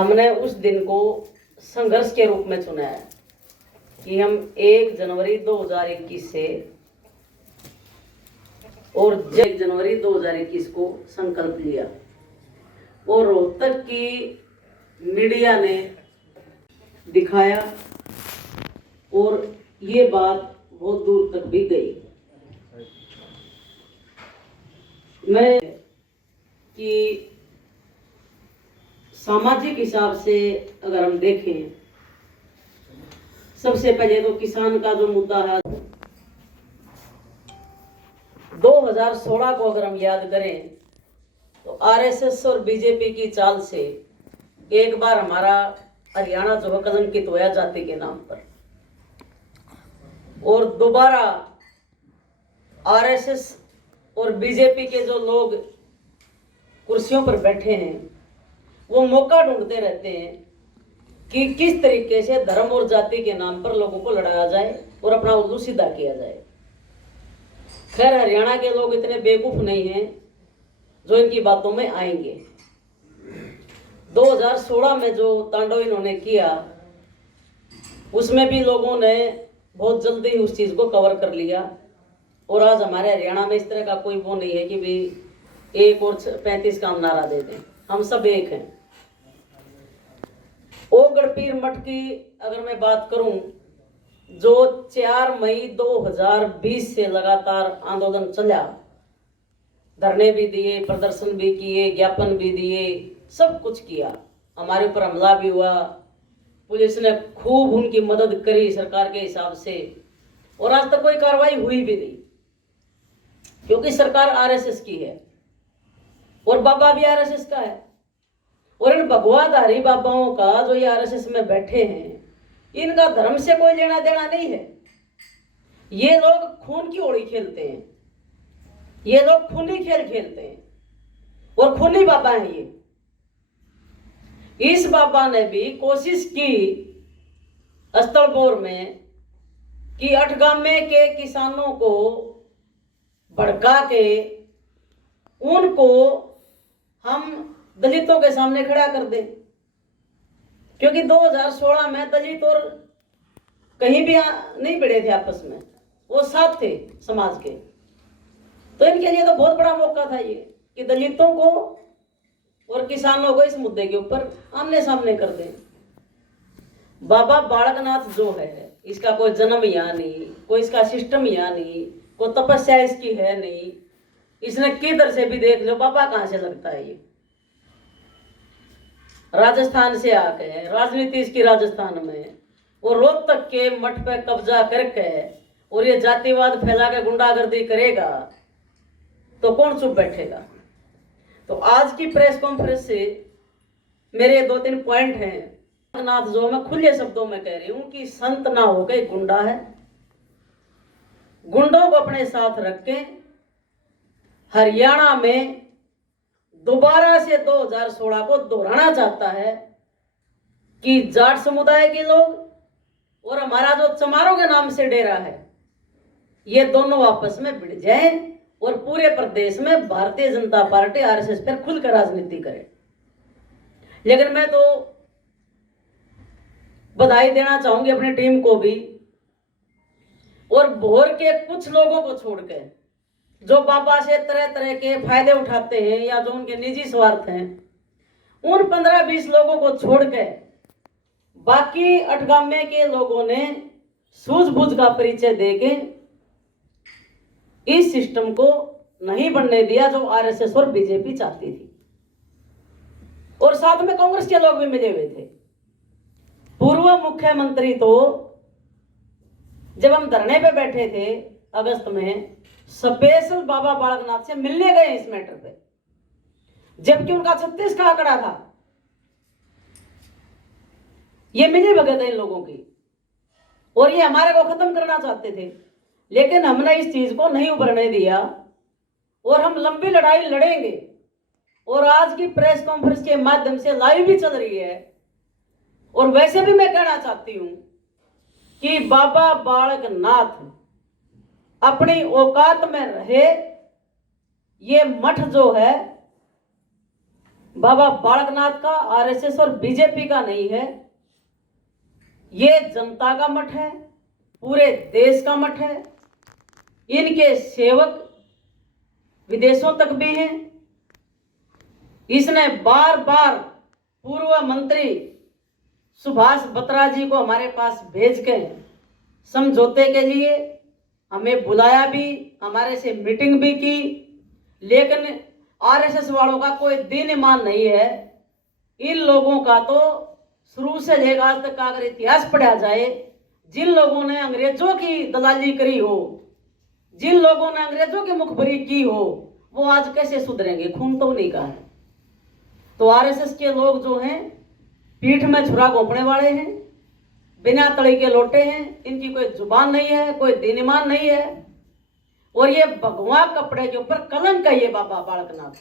हमने उस दिन को संघर्ष के रूप में चुना है कि हम 1 जनवरी 2021 से और 1 जनवरी 2021 को संकल्प लिया और रोहतक की मीडिया ने दिखाया और ये बात बहुत दूर तक भी गई। मैं कि सामाजिक हिसाब से अगर हम देखें, सबसे पहले तो किसान का जो मुद्दा है, 2016 को अगर हम याद करें तो आरएसएस और बीजेपी की चाल से एक बार हमारा हरियाणा जो है कलंकित होया जाति के नाम पर, और दोबारा आरएसएस और बीजेपी के जो लोग कुर्सियों पर बैठे हैं वो मौका ढूंढते रहते हैं कि किस तरीके से धर्म और जाति के नाम पर लोगों को लड़ाया जाए और अपना उल्लू सीधा किया जाए। खैर, हरियाणा के लोग इतने बेवकूफ नहीं हैं जो इनकी बातों में आएंगे। 2016 में जो तांडव इन्होंने किया उसमें भी लोगों ने बहुत जल्दी उस चीज को कवर कर लिया और आज हमारे हरियाणा में इस तरह का कोई वो नहीं है कि भी 1 और 35 का हम नारा दे दें। हम सब एक हैं। ओगढ़पीर मठ की अगर मैं बात करूं, जो 4 मई 2020 से लगातार आंदोलन चला, धरने भी दिए, प्रदर्शन भी किए, ज्ञापन भी दिए, सब कुछ किया, हमारे ऊपर हमला भी हुआ, पुलिस ने खूब उनकी मदद करी सरकार के हिसाब से, और आज तक कोई कार्रवाई हुई भी नहीं क्योंकि सरकार आरएसएस की है और बाबा भी आरएसएस का है। और इन भगवाधारी बाबाओं का जो ये आरएसएस में बैठे हैं, इनका धर्म से कोई लेना देना नहीं है। ये लोग खून की होली खेलते हैं, ये लोग खूनी खेल खेलते हैं और खूनी बाबा हैं ये। इस बाबा ने भी कोशिश की अस्तलपुर में कि अठगामे के किसानों को भड़का के उनको हम दलितों के सामने खड़ा कर दें, क्योंकि 2016 में दलित और कहीं भी नहीं भिड़े थे आपस में, वो साथ थे समाज के। तो इनके लिए तो बहुत बड़ा मौका था ये कि दलितों को और किसानों को इस मुद्दे के ऊपर आमने सामने कर दें। बाबा बालकनाथ जो है, इसका कोई जन्म यहाँ नहीं, कोई इसका सिस्टम यहाँ नहीं, कोई तपस्या इसकी है नहीं। इसने किधर से भी देख लो, बाबा कहाँ से लगता है ये। राजस्थान से आके राजनीति इसकी राजस्थान में, और रोहतक के मठ पे कब्जा करके और ये जातिवाद फैला के गुंडागर्दी करेगा तो कौन चुप बैठेगा। तो आज की प्रेस कॉन्फ्रेंस से मेरे 2-3 पॉइंट हैं। नाथ जो मैं खुले शब्दों में कह रही हूं कि संत ना हो के गुंडा है। गुंडों को अपने साथ रख के हरियाणा में दोबारा से 2016 को दोहराना चाहता है कि जाट समुदाय के लोग और हमारा जो चमारों के नाम से डेरा है, ये दोनों आपस में भिड़ जाएं और पूरे प्रदेश में भारतीय जनता पार्टी आरएसएस पर खुलकर राजनीति करे। लेकिन मैं तो बधाई देना चाहूंगी अपनी टीम को भी, और भोर के कुछ लोगों को छोड़कर जो बाबा से तरह तरह के फायदे उठाते हैं या जो उनके निजी स्वार्थ हैं, उन 15-20 लोगों को छोड़कर बाकी अठगामे के लोगों ने सूझबूझ का परिचय देके इस सिस्टम को नहीं बनने दिया जो आरएसएस और बीजेपी चाहती थी। और साथ में कांग्रेस के लोग भी मिले हुए थे। पूर्व मुख्यमंत्री तो जब हम धरने पे बैठे थे अगस्त में, स्पेशल बाबा बालकनाथ से मिलने गए इस मैटर पे, जबकि उनका 36 का आंकड़ा था। ये मिली भगत है इन लोगों की और ये हमारे को खत्म करना चाहते थे, लेकिन हमने इस चीज को नहीं उभरने दिया और हम लंबी लड़ाई लड़ेंगे। और आज की प्रेस कॉन्फ्रेंस के माध्यम से लाइव भी चल रही है। और वैसे भी मैं कहना चाहती हूं कि बाबा बालकनाथ अपनी औकात में रहे। ये मठ जो है बाबा बालकनाथ का आरएसएस और बीजेपी का नहीं है, ये जनता का मठ है, पूरे देश का मठ है। इनके सेवक विदेशों तक भी हैं। इसने बार बार पूर्व मंत्री सुभाष बत्रा जी को हमारे पास भेज के समझौते के लिए हमें बुलाया भी, हमारे से मीटिंग भी की, लेकिन आरएसएस वालों का कोई दीन ईमान नहीं है। इन लोगों का तो शुरू से लेकर आज तक का अगर इतिहास पढ़ा जाए, जिन लोगों ने अंग्रेजों की दलाली करी हो, जिन लोगों ने अंग्रेजों की मुखबरी की हो, वो आज कैसे सुधरेंगे? खून तो नहीं का है। तो आरएसएस के लोग जो हैं पीठ में छुरा घोंपने वाले हैं, बिना तड़ी के लोटे हैं, इनकी कोई जुबान नहीं है, कोई दीन ईमान नहीं है। और ये भगवा कपड़े के ऊपर कलंक है ये बाबा बालकनाथ।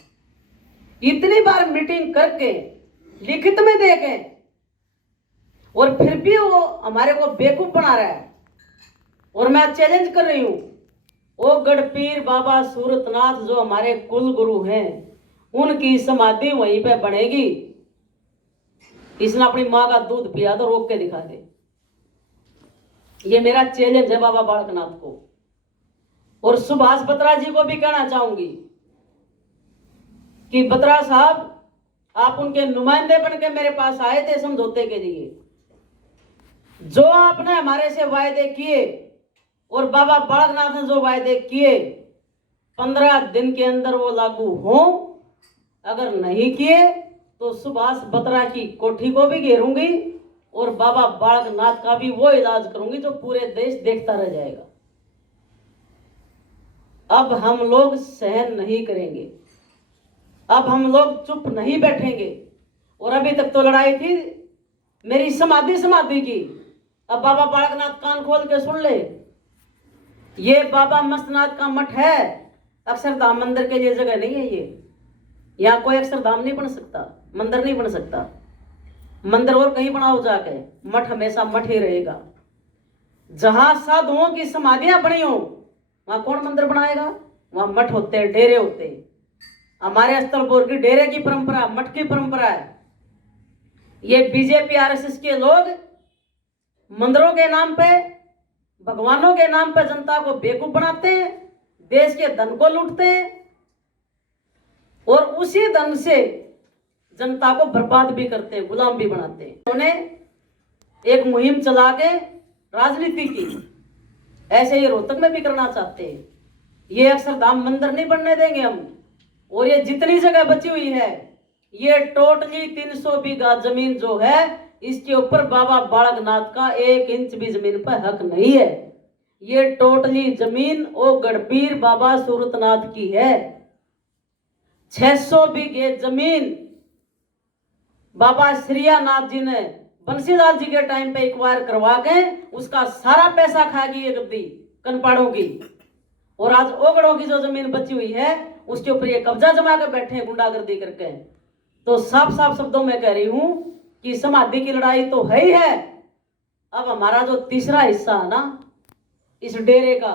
इतनी बार मीटिंग करके लिखित में देके और फिर भी वो हमारे को बेवकूफ बना रहा है। और मैं चैलेंज कर रही हूं, वो गढ़पीर बाबा सूरतनाथ जो हमारे कुल गुरु हैं, उनकी समाधि वहीं पे बनेगी। इसने अपनी माँ का दूध पिया तो रोक के दिखा दे। ये मेरा चैलेंज है बाबा बालकनाथ को। और सुभाष बत्रा जी को भी कहना चाहूंगी कि बत्रा साहब, आप उनके नुमाइंदे बनके मेरे पास आए थे समझौते के लिए। जो आपने हमारे से वायदे किए और बाबा बालकनाथ ने जो वायदे किए, 15 दिन के अंदर वो लागू हो। अगर नहीं किए तो सुभाष बत्रा की कोठी को भी घेरूंगी और बाबा बालकनाथ का भी वो इलाज करूंगी जो पूरे देश देखता रह जाएगा। अब हम लोग सहन नहीं करेंगे, अब हम लोग चुप नहीं बैठेंगे। और अभी तक तो लड़ाई थी मेरी समाधि की। अब बाबा बालकनाथ कान खोल के सुन ले, ये बाबा मस्तनाथ का मठ है, अक्षरधाम मंदिर के लिए जगह नहीं है। ये यहाँ कोई अक्षरधाम नहीं बन सकता, मंदिर नहीं बन सकता। मंदिर और कहीं बनाओ जाके, मठ हमेशा मठ ही रहेगा। जहां साधुओं की समाधियां बनी हो वहां कौन मंदिर बनाएगा? वहां मठ होते हैं, डेरे होते हैं। हमारे अस्तलपुर की डेरे की परंपरा, मठ की परंपरा है। ये बीजेपी आरएसएस के लोग मंदिरों के नाम पे, भगवानों के नाम पे जनता को बेवकूफ बनाते हैं, देश के धन को लूटते हैं और उसी धन से जनता को बर्बाद भी करते हैं, गुलाम भी बनाते हैं। उन्होंने एक मुहिम चला के राजनीति की, ऐसे ये रोहतक में भी करना चाहते हैं। ये अक्षरधाम मंदिर नहीं बनने देंगे हम। और ये जितनी जगह बची हुई है, ये टोटली 300 बीघा जमीन जो है, इसके ऊपर बाबा बालकनाथ का 1 इंच भी जमीन पर हक नहीं है। ये टोटली जमीन ओ गढ़पीर बाबा सूरतनाथ की है। 600 बीघे जमीन बाबा श्रीयानाथ जी ने बंसीलाल जी के टाइम पे एक्वायर करवा के उसका सारा पैसा खा गई ये गद्दी कनपाड़ों की। और आज ओगड़ों की जो जमीन बची हुई है उसके ऊपर ये कब्जा जमा कर बैठे हैं गुंडागर्दी करके। तो साफ साफ शब्दों में कह रही हूं कि समाधि की लड़ाई तो है ही है। अब हमारा जो तीसरा हिस्सा है ना, इस डेरे का,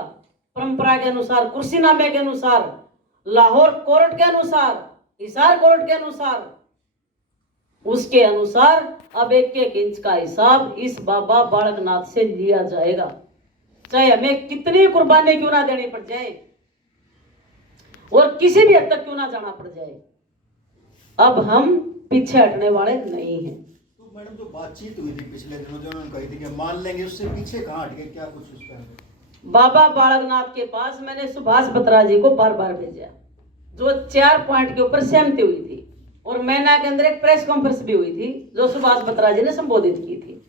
परंपरा के अनुसार, कुर्सीनामे के अनुसार, लाहौर कोर्ट के अनुसार, हिसार कोर्ट के अनुसार, उसके अनुसार अब 1-1 इंच का हिसाब इस बाबा बालकनाथ से लिया जाएगा, चाहे हमें कितनी कुर्बानी क्यों ना देनी पड़ जाए और किसी भी हद तक क्यों ना जाना पड़ जाए। अब हम पीछे हटने वाले नहीं हैं। तो मैडम, जो बातचीत हुई थी पिछले दिनों, जो उन्होंने कही थी कि मान लेंगे, उससे पीछे कहाँ हट गए? क्या कुछ उस पर? बाबा बालकनाथ के पास मैंने सुभाष बत्रा जी को बार बार भेजा, जो 4 पॉइंट के ऊपर सहमति हुई थी। और महीना के अंदर एक प्रेस कॉन्फ्रेंस भी हुई थी जो सुभाष बत्रा जी ने संबोधित की थी।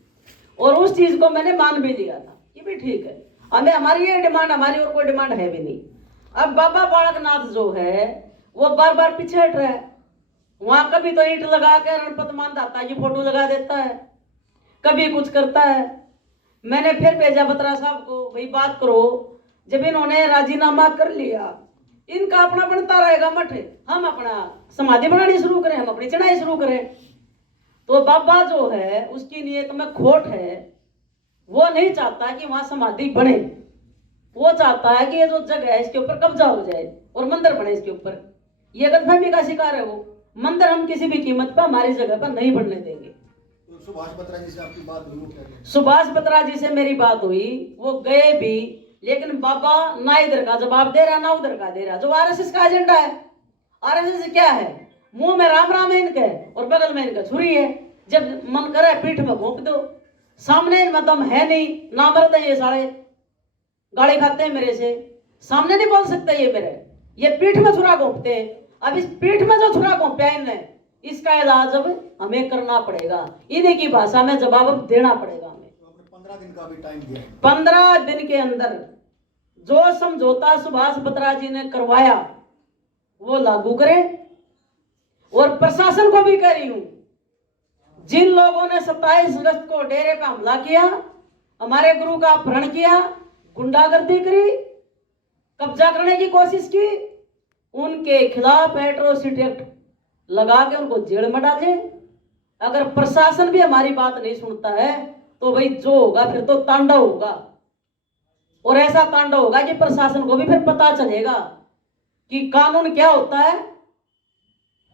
और उस चीज को मैंने मान भी लिया था, ये भी ठीक है, हमें हमारी ये डिमांड, हमारी और कोई डिमांड है भी नहीं। अब बाबा बालकनाथ जो है वो बार बार पीछे हट रहा है। वहां कभी तो ईंट लगा के रणपत मानदाता की फोटो लगा देता है, कभी कुछ करता है। मैंने फिर भेजा बत्रा साहब को, भाई बात करो, जब इन्होंने राजीनामा कर लिया, इनका अपना बनता रहेगा मठ, हम अपना समाधि बनानी शुरू करें, हम अपनी चढ़ाई शुरू करें। तो बाबा जो है उसकी नीयत में खोट है, वो नहीं चाहता कि वहां समाधि बने, वो चाहता है कि ये जो जगह है इसके ऊपर कब्जा हो जाए और मंदिर बने इसके ऊपर। ये गलतफहमी का शिकार है वो। मंदिर हम किसी भी कीमत पर हमारी जगह पर नहीं बनने देंगे। तो सुभाष बत्रा जी से आपकी बात हुई, वो क्या कहते हैं? सुभाष बत्रा जी से मेरी बात हुई, वो गए भी, लेकिन बाबा ना इधर का जवाब दे रहा ना उधर का दे रहा। जो आरएसएस का एजेंडा है, आरएसएस क्या है, मुंह में राम राम है इनके और बगल में इनका छुरी है। जब मन करे पीठ में घोंप दो, सामने इनमें दम है नहीं, ना मर्द है ये सारे, गाली खाते हैं मेरे से, सामने नहीं बोल सकते ये मेरे, ये पीठ में छुरा घोंपते हैं। अब इस पीठ में जो छुरा घोंपा इनने, इसका इलाज अब हमें करना पड़ेगा, इन्हीं की भाषा में जवाब अब देना पड़ेगा हमें। तो आपने 15 दिन का भी टाइम दिया है। 15 दिन के अंदर जो समझौता सुभाष बत्रा जी ने करवाया वो लागू करें। और प्रशासन को भी कह रही हूं, जिन लोगों ने 27 अगस्त को डेरे पर हमला किया, हमारे गुरु का अपहरण किया, गुंडागर्दी करी, कब्जा करने की कोशिश की, उनके खिलाफ एट्रोसिटी एक्ट लगा के उनको जेल में डाले। अगर प्रशासन भी हमारी बात नहीं सुनता है तो भाई जो होगा फिर तो तांडव होगा, और ऐसा तांडव होगा कि प्रशासन को भी फिर पता चलेगा कि कानून क्या होता है,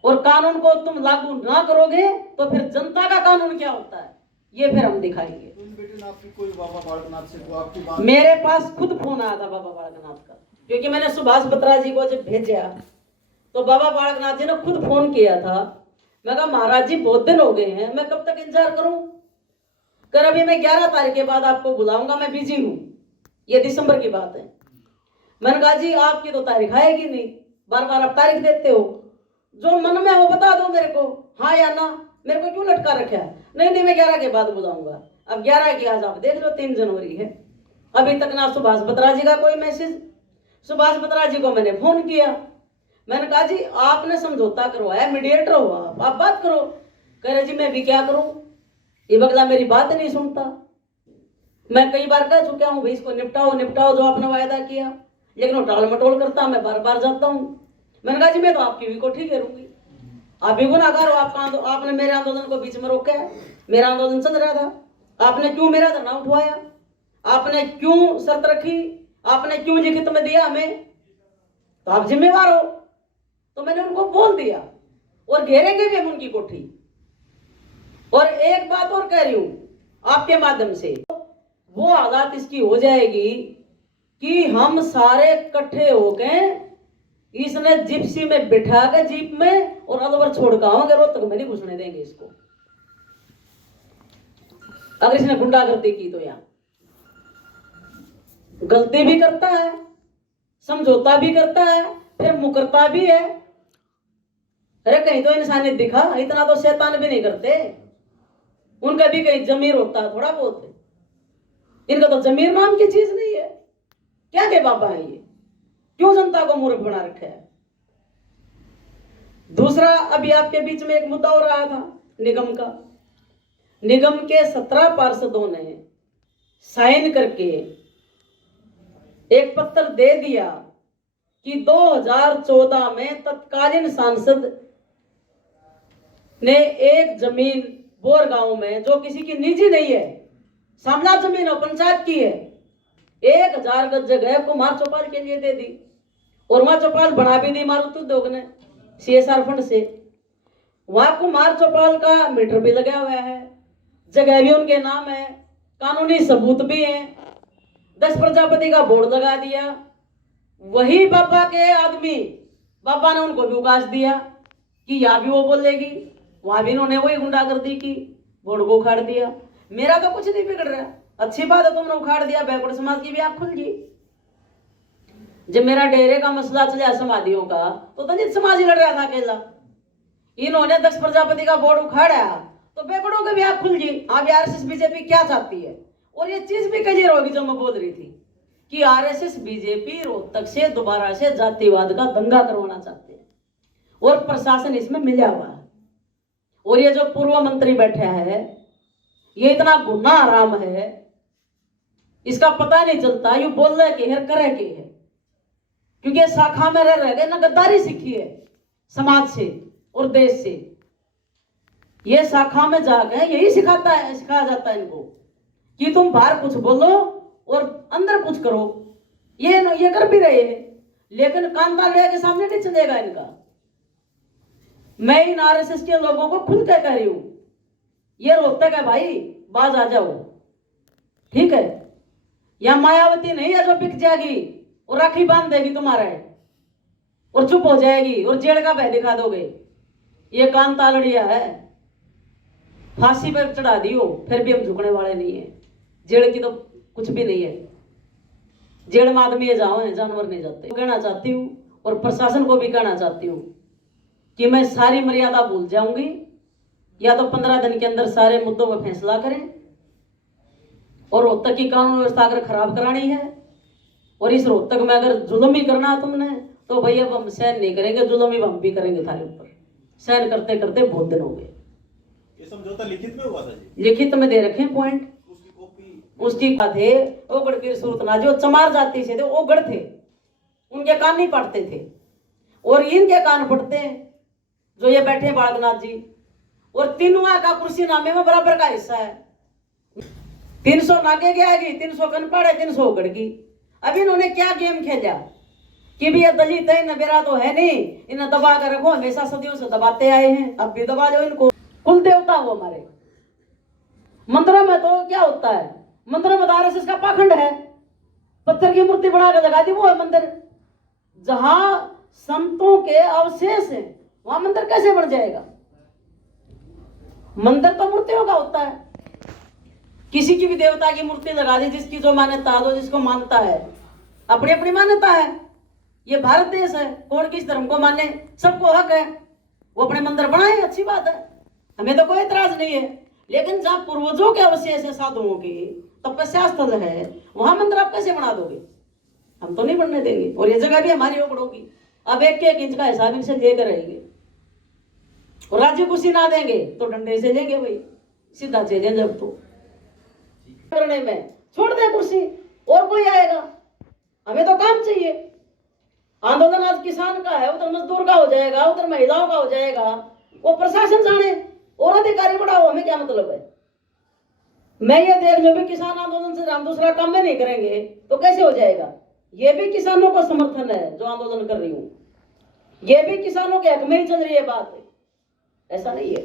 और कानून को तुम लागू ना करोगे तो फिर जनता का कानून क्या होता है, ये फिर हम दिखाएंगे। तो इन बेटे ने आपकी कोई बाबा बालकनाथ से को आपकी बात? मेरे पास खुद फोन आया था बाबा बालकनाथ का, क्योंकि मैंने सुभाष बत्रा जी को जब भेजा तो बाबा बालकनाथ जी ने खुद फोन किया था। मैं कहा महाराज जी बहुत दिन हो गए हैं, मैं कब तक इंतजार करूं? कर अभी मैं 11 तारीख के बाद आपको बुलाऊंगा, मैं बिजी हूं, ये दिसंबर की बात है। मैंने कहा जी आपकी तो तारीख आएगी नहीं, बार बार आप तारीख देते हो, जो मन में हो बता दो मेरे को, हाँ या ना, मेरे को क्यों लटका रखा है? नहीं नहीं मैं 11 के बाद बुलाऊंगा। अब 11 की आज आप देख लो 3 जनवरी है, अभी तक ना सुभाष बत्रा जी का कोई मैसेज। सुभाष बत्रा जी को मैंने फोन किया, मैंने कहा जी आपने समझौता करवाया, मीडिएटर हो आप बात करो। कह रहे जी मैं भी क्या करूं, ये बगला मेरी बात नहीं सुनता। मैं कई बार कह चुका हूं भाई इसको निपटाओ निपटाओ जो आपने वायदा किया, लेकिन वो टाल मटोल करता, मैं बार बार जाता हूं। मैंने कहा जी मैं तो आपकी भी कोठी घेरूंगी, आप भी गुनाहगार हो, आपने मेरे आंदोलन को बीच में रोका है, मेरा आंदोलन चल रहा था, आपने क्यों मेरा धरना उठवाया, आपने क्यों शर्त रखी, आपने क्यों लिखित में दिया हमें, तो आप जिम्मेवार हो। तो मैंने उनको बोल दिया और घेरेंगे भी हम उनकी कोठी। और एक बात और कह रही हूं आपके माध्यम से, वो हालात इसकी हो जाएगी कि हम सारे इकट्ठे होके इसने जिप्सी में बिठा के जीप में और अलवर छोड़ के आओगे, रोहतक में नहीं घुसने देंगे इसको, अगर इसने गुंडागर्दी की तो। यहां गलती भी करता है, समझौता भी करता है, फिर मुकरता भी है। अरे कहीं तो इंसानियत दिखा, इतना तो शैतान भी नहीं करते, उनका भी कहीं जमीर होता है थोड़ा बहुत, इनका तो जमीर नाम की चीज नहीं है। क्या के बाबा है ये, क्यों जनता को मूर्ख बना रखा है? दूसरा, अभी आपके बीच में एक मुद्दा हो रहा था निगम का, निगम के 17 पार्षदों ने साइन करके एक पत्र दे दिया कि 2014 में तत्कालीन सांसद ने एक जमीन बोर गांव में, जो किसी की निजी नहीं है, सामना जमीन है, पंचायत की है, 1000 गज जगह कुमार चौपाल के लिए दे दी, और वहां चौपाल बना भी दी मारुति उद्योग ने CSR फंड से। वहां कुमार चौपाल का मीटर भी लगा हुआ है, जगह भी उनके नाम है, कानूनी सबूत भी है, 10 प्रजापति का बोर्ड लगा दिया। वही बाबा के आदमी, बाबा ने उनको भी उगास दिया कि यहाँ भी वो बोलेगी, वहां भी इन्होंने वही गुंडागर्दी की, बोर्ड को उखाड़ दिया। मेरा तो कुछ नहीं बिगड़ रहा, अच्छी बात है तुमने उखाड़ दिया, बैकवर्ड समाज की भी आंख खुल गई। जब मेरा डेरे का मसला चला समाधियों का, तो दलित समाज ही लड़ रहा था अकेला, इन्होंने 10 प्रजापति का बोर्ड उखाड़ा तो बैकवर्डों की भी आंख खुल गई। अब आरएसएस बीजेपी क्या चाहती है, और ये चीज भी क्लियर होगी जो मैं बोल रही थी कि आरएसएस बीजेपी रोहतक से दोबारा से जातिवाद का दंगा करवाना चाहते हैं, और प्रशासन इसमें मिला हुआ है। और ये जो पूर्व मंत्री बैठा है, ये इतना गुनाह हराम है, इसका पता नहीं चलता ये बोल रहे कि हर करे के है, क्योंकि शाखा में रह गए ना, गद्दारी सीखी है समाज से और देश से। ये शाखा में जाकर यही सिखाया जाता है इनको कि तुम बाहर कुछ बोलो और अंदर कुछ करो। ये कर भी रहे हैं, लेकिन कांता ले के सामने नहीं चलेगा इनका। मैं इन आरएसएस के लोगों को खुल के कह रही हूं, ये रोहतक है भाई, बाज आ जाओ, ठीक है। या मायावती नहीं है जो बिक जाएगी और राखी बांध देगी तुम्हारे और चुप हो जाएगी और जेल का भय दिखा दोगे। ये कान तालड़िया है, फांसी पर चढ़ा दियो फिर भी हम झुकने वाले नहीं है। जेल की तो कुछ भी नहीं है, जेल में आदमी ये जाओ है, जानवर नहीं जाते। कहना चाहती हूँ और प्रशासन को भी कहना चाहती हूँ कि मैं सारी मर्यादा भूल जाऊंगी, या तो 15 दिन के अंदर सारे मुद्दों पर फैसला करें। और रोहतक की कानून व्यवस्था अगर खराब करानी है और इस रोहतक में अगर जुल्म ही करना है तुमने, तो भैया अब हम सहन नहीं करेंगे, जुल्म ही हम भी करेंगे थारे ऊपर। सहन करते करते बहुत दिन हो गए। ये समझौता लिखित में हुआ था जी? लिखित में दे रखे पॉइंट, उसकी कॉपी उसकी थे ओगढ़ की सूरत ना, जो चमार जाति से थे ओगढ़ थे, उनके कान नहीं पड़ते थे और इनके कान पड़ते हैं जो ये बैठे हैं बालकनाथ जी। और तीनों का कुर्सी नामे में बराबर का हिस्सा है। 300 नागे के आएगी, 300 कनपड़, 300 ओगढ़ की। अब इन्होंने क्या गेम खेला कि भी ये दलित है, नबेरा तो है नहीं, इन्हें दबा कर रखो, हमेशा सदियों से दबाते आए हैं, अब भी दबा दो इनको। कुल देवता वो हमारे मंदिरों में तो क्या होता है, मंदिरों में आरएसएस का पाखंड है, पत्थर की मूर्ति बना कर लगा दी, वो है मंदिर। जहां संतों के अवशेष है वहां मंदिर कैसे बन जाएगा? मंदिर तो मूर्तियों का होता है। किसी की भी देवता की मूर्ति लगा दी, जिसकी जो मान्यता दो, जिसको मानता है, अपनी अपनी मान्यता है। ये भारत देश है, कौन किस धर्म को माने, सबको हक है, वो अपने मंदिर बनाए, अच्छी बात है, हमें तो कोई एतराज नहीं है। लेकिन जहां पूर्वजों के अवशेष है, साधुओं के तपस्या स्थल है, वहां मंदिर आप कैसे बना दोगे? हम तो नहीं बनने देंगे। और ये जगह भी हमारी ओगड़ोगी। अब 1 इंच का हिसाब इनसे लेकर रहेंगे और राज्य कुछ ना देंगे तो डंडे से लेंगे भाई, सीधा चेंज। जब तो करने में छोड़ दे कुर्सी, और कोई आएगा, हमें तो काम चाहिए। आंदोलन आज किसान का है, उधर मजदूर का हो जाएगा, उधर महिलाओं का हो जाएगा, वो प्रशासन जाने और अधिकारी बढ़ाओ, हमें क्या मतलब है? मैं ये देख लो भी किसान आंदोलन से हम दूसरा काम में नहीं करेंगे तो कैसे हो जाएगा? ये भी किसानों का समर्थन है जो आंदोलन कर रही हूं, ये भी किसानों के हक में ही चल रही है बात, ऐसा नहीं है।